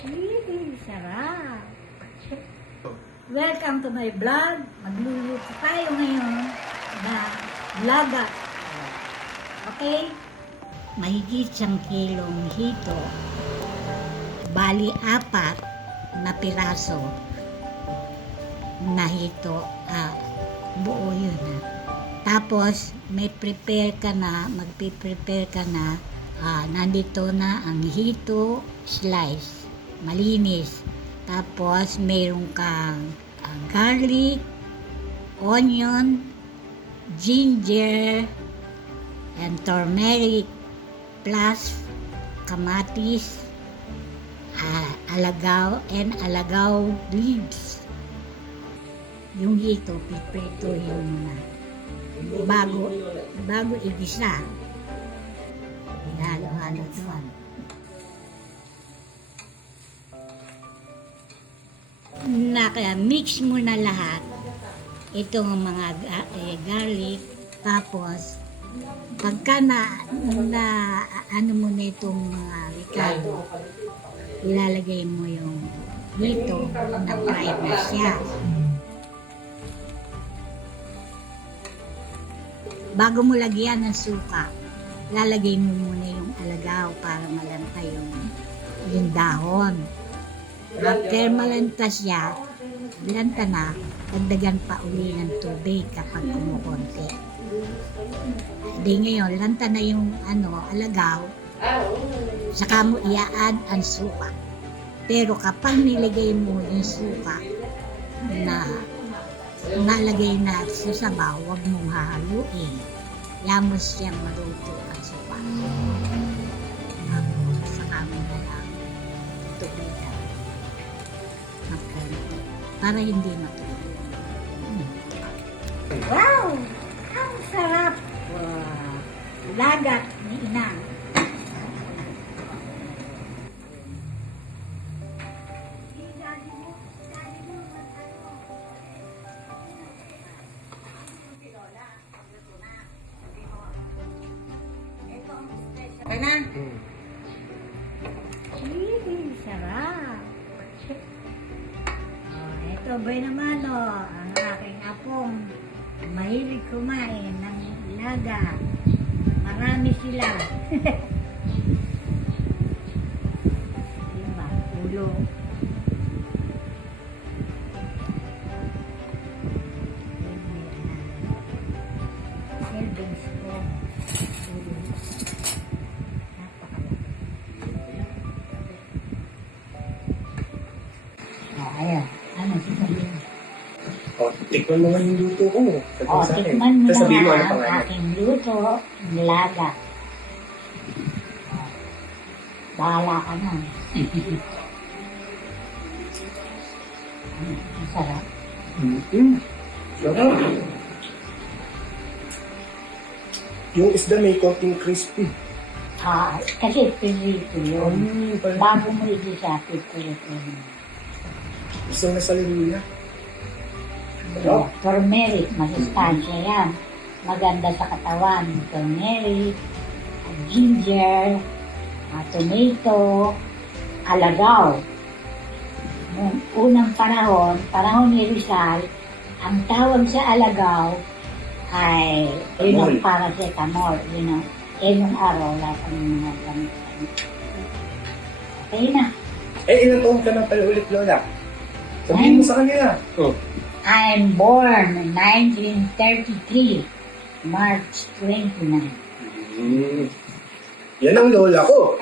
Sarap. Welcome to my vlog. Magluluto tayo ngayon na laga. Okay? Mahigit 1 kilong hito. Bali 4 na piraso na hito. Buo yun. Tapos magpiprepare ka na. Nandito na ang hito slice. Malinis. Tapos mayroon kang garlic, onion, ginger, and turmeric, plus kamatis, alagaw, and alagaw leaves. Yung hito, piprituhin mo na. Bago igisa. Halo-halo doon. Mix mo na lahat itong mga garlic. Tapos pagka ano mo na itong mga ricado, ilalagay mo yung dito na fried na siya. Bago mo lagyan ng suka, lalagay mo muna yung alagaw para malanta yung dahon. After malanta siya, lanta na, dagdagan pa uli ng tubig kapag kumukonti. Di ngayon, lanta na yung alagaw, saka mo i-add ang suka. Pero kapag nilagay mo yung suka na nalagay na sa sabaw, huwag mong hahaluin. Yamos siyang maluto ang suka. Saka mo na lang tubig para hindi matulog. Wow! Ang sarap! Wow. Lagat ni Inang. Okay na? Sarap! Ito ba naman ang aking apong mahilig kumain ng laga. Marami sila. Diba? Ulo. Serving spoon. Ulo. Ayan. Ano sasabihin? Tikman mo nga yung luto ko. Tikman mo na ang ang aking luto, laga. Bahala ka na. Ang sarap. Sarap. Yung isda may konting crispy. Kasi pinrito yun. Bago mo igisa, pinrito yun. Isang nasa liluya. Turmeric, masustansya yan. Maganda sa katawan. Turmeric, ginger, tomato, alagaw. Noong unang panahon ni Rizal, ang tawag sa alagaw ay yun ang paracetamol. Yun yung araw, wala kami mga gamit. Okay na. Ilang taon ka na pala ulit, Lola? Sabihin mo sa kanila. I'm born in 1933, March 29. Yan ang lola ko.